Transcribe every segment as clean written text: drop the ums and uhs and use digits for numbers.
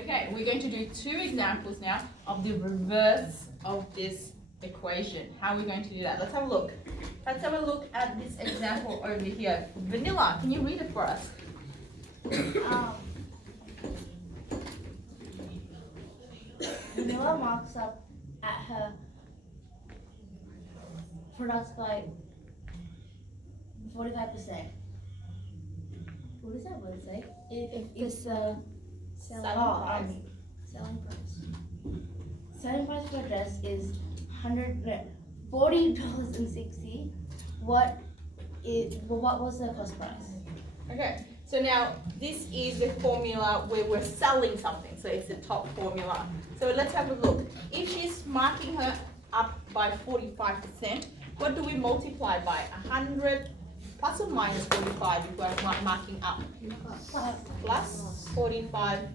Okay, we're going to do two examples now of the reverse of this equation. How are we going to do that? Let's have a look. Let's have a look at this example over here. Vanilla, can you read it for us? Vanilla marks up at her products by 45%. What does that word say? If it's Selling price. selling price. Selling price for a dress is $40.60. What was the cost price? Okay, so now this is the formula where we're selling something, so it's the top formula. So let's have a look. If she's marking her up by 45%, what do we multiply by? 100 plus or minus 45 if we're marking up? Plus 45%,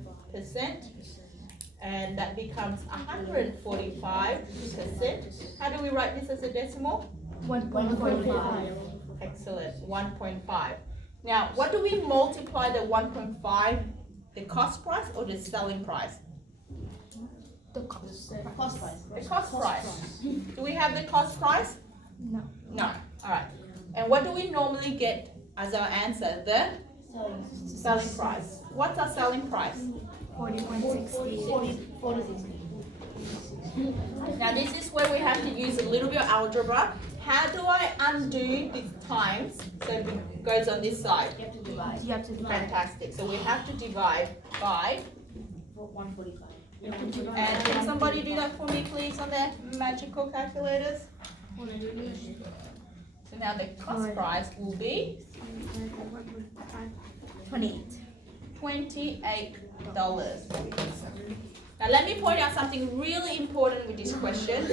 and that becomes 145%. How do we write this as a decimal? 1.5. Excellent, 1.5. Now, what do we multiply the 1.5, the cost price or the selling price? The cost price. The cost price. Do we have the cost price? No. No. All right. And what do we normally get as our answer? The selling price. What's our selling price? 40.60. Now, this is where we have to use a little bit of algebra. How do I undo these times so it goes on this side? You have to divide. Fantastic. So we have to divide by 145. And can somebody do that for me, please, on their magical calculators? So now the cost price will be 28. $28. Now let me point out something really important with this question.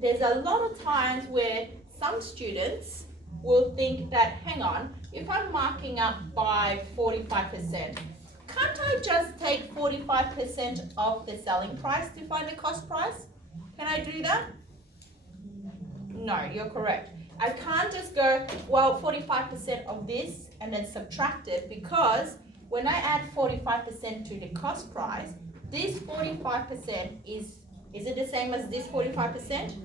There's a lot of times where some students will think that, hang on, if I'm marking up by 45%, can't I just take 45% of the selling price to find the cost price? Can I do that? No, you're correct. I can't just go, well, 45% of this and then subtract it, because when I add 45% to the cost price, this 45% is it the same as this 45%?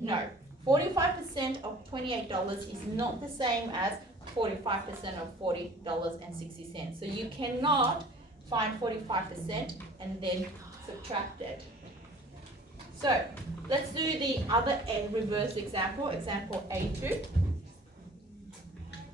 No. 45% of $28 is not the same as 45% of $40.60. So you cannot find 45% and then subtract it. So let's do the other end reverse example, example A2.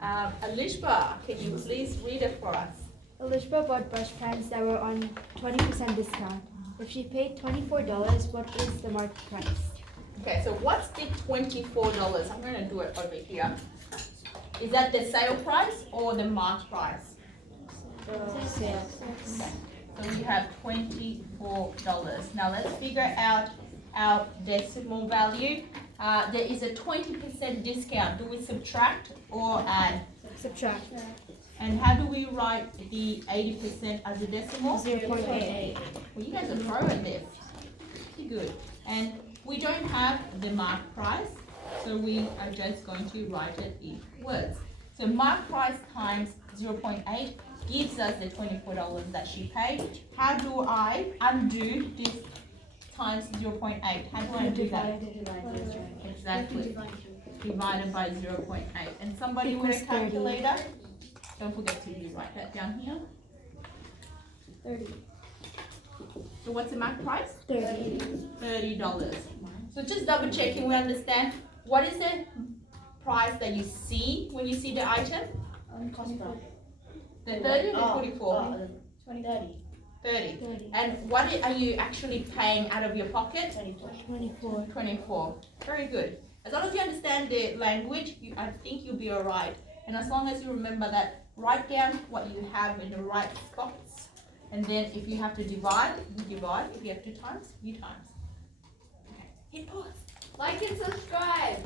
Alishba, can you please read it for us? Elishba bought brush pens that were on 20% discount. If she paid $24, what is the market price? Okay, so what's the $24? I'm going to do it over here. Is that the sale price or the mark price? Sale. Okay. So we have $24. Now let's figure out our decimal value. There is a 20% discount. Do we subtract or add? Subtract. And how do we write the 80% as a decimal? 0.8. Well, you guys are pro at this. Pretty good. And we don't have the mark price, so we are just going to write it in words. So mark price times 0.8 gives us the $24 that she paid. How do I undo this times 0.8? How do I undo that? Exactly. Divided by 0.8. And somebody with a calculator? Don't forget to write that down here. 30. So what's the mark price? $30. So just double checking, we understand. What is the price that you see when you see the item? Cost price. The 30 or the 44? 30. 30. And what are you actually paying out of your pocket? 24. 24. Very good. As long as you understand the language, I think you'll be alright. And as long as you remember that, write down what you have in the right spots. And then if you have to divide, you divide. If you have to times, you times. Okay. Hit pause. Like and subscribe.